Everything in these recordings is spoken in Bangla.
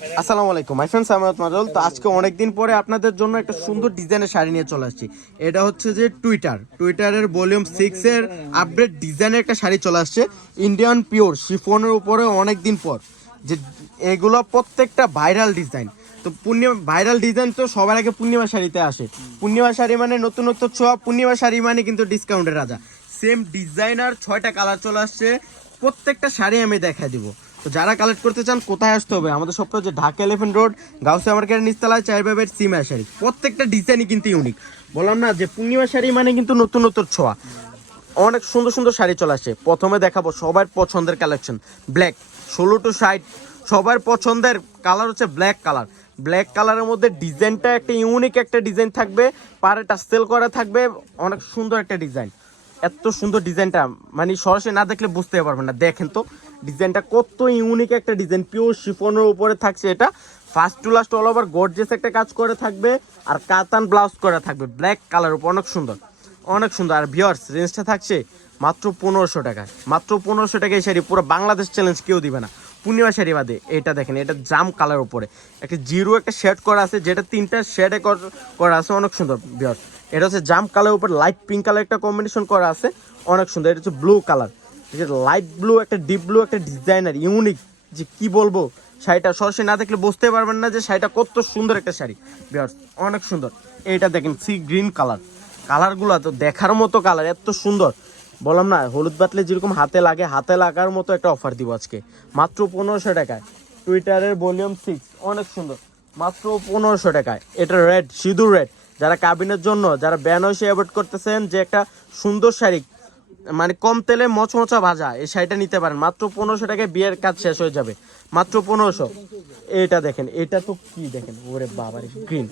আসসালামু আলাইকুম মাই ফ্রেন্ডস, আমি মাজল। তো আজকে অনেকদিন পরে আপনাদের জন্য একটা সুন্দর ডিজাইনের শাড়ি নিয়ে চলে আসছি। এটা হচ্ছে যে টুইটারের ভলিউম 6 এর আপডেট ডিজাইনের একটা শাড়ি চলে আসছে, ইন্ডিয়ান পিওর শিফনের উপরে। অনেকদিন পর যে এগুলো প্রত্যেকটা ভাইরাল ডিজাইন। তো ভাইরাল ডিজাইন তো সবার আগে পূর্ণিমা শাড়িতে আসে। পূর্ণিমা শাড়ি মানে নতুনত্ব ছোঁয়া, পূর্ণিমা শাড়ি মানে কিন্তু ডিসকাউন্টের রাজা। সেম ডিজাইনার 6টা কালার চলে আসছে, প্রত্যেকটা শাড়ি আমি দেখাই দিব। তো যারা কালেক্ট করতে চান কোথায় আসতে হবে? আমাদের সপ্তাহ যে ঢাকা এলিফেন্ট রোড গাউসিয়া মার্কেটের নিচতলায় 4/5 সিমা শাড়ি। প্রত্যেকটা ডিজাইনই কিন্তু ইউনিক। বললাম না যে পূর্ণিমা শাড়ি মানে কিন্তু নতুন ছোঁয়া। অনেক সুন্দর সুন্দর শাড়ি চলে আসছে। প্রথমে দেখাবো সবার পছন্দের কালেকশন, ব্ল্যাক 16 to 60। সবার পছন্দের কালার হচ্ছে ব্ল্যাক কালার। ব্ল্যাক কালারের মধ্যে ডিজাইনটা একটা ইউনিক একটা ডিজাইন থাকবে, পারে টাসেল করা থাকবে। অনেক সুন্দর একটা ডিজাইন। এত সুন্দর ডিজাইনটা মানে সরাসরি না দেখলে বুঝতে পারবেন না। দেখেন তো ডিজাইনটা কত ইউনিক একটা ডিজাইন, পিওর শিফনের উপরে থাকছে। এটা first to last all over gorgeous একটা কাজ করে থাকবে, আর কাতান ব্লাউজ করে থাকবে ব্ল্যাক কালার উপর। অনেক সুন্দর, অনেক সুন্দর। আর ভিউয়ার্স, রেঞ্জটা থাকছে মাত্র 1500 টাকায়। মাত্র 1500 টাকায় এই শাড়ি পুরো বাংলাদেশ চ্যালেঞ্জ কেউ দিবে না। পূর্ণিমা শাড়ি বাদে এটা দেখেন, এটা জাম কালার উপরে একটা জিরো একটা শেড করা আছে, যেটা 3টা শেডে করা আছে। অনেক সুন্দর ভিউয়ার্স। এটা হচ্ছে জাম কালার উপর লাইট পিঙ্ক কালার একটা কম্বিনেশন করা আছে, অনেক সুন্দর। এটা হচ্ছে ব্লু কালার, লাইট ব্লু একটা ডিপ ব্লু একটা ডিজাইনার ইউনিক। যে কি বলবো, শাড়িটা সরাসরি না দেখলে বুঝতে পারবেন না যে শাড়িটা কত সুন্দর একটা শাড়ি ভিউয়ার্স। অনেক সুন্দর। এইটা দেখেন সি গ্রিন কালার, কালারগুলো তো দেখার মতো কালার, এত সুন্দর। বললাম না, হলুদ বাতলে যেরকম হাতে লাগে, হাতে লাগার মতো একটা অফার দিব আজকে মাত্র 1500 টাকায়। টুইটারের ভলিউম 6 অনেক সুন্দর, মাত্র 1500 টাকায়। এটা রেড, সিঁদুর রেড। যারা কাবিনের জন্য, যারা বেনারসি অ্যাভয়েড করতেছেন, যে একটা সুন্দর শাড়ি মানে কম তেলে মচমচা ভাজা, এই শাড়িটা নিতে পারেন মাত্র 1500 টাকায়। বিয়ের কাজ শেষ হয়ে যাবে মাত্র 1500। এটা দেখেন, এটা তো কি দেখেন, ওরে বাবারে গ্রিন।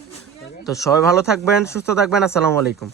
তো সবাই ভালো থাকবেন, সুস্থ থাকবেন। আসসালামু আলাইকুম।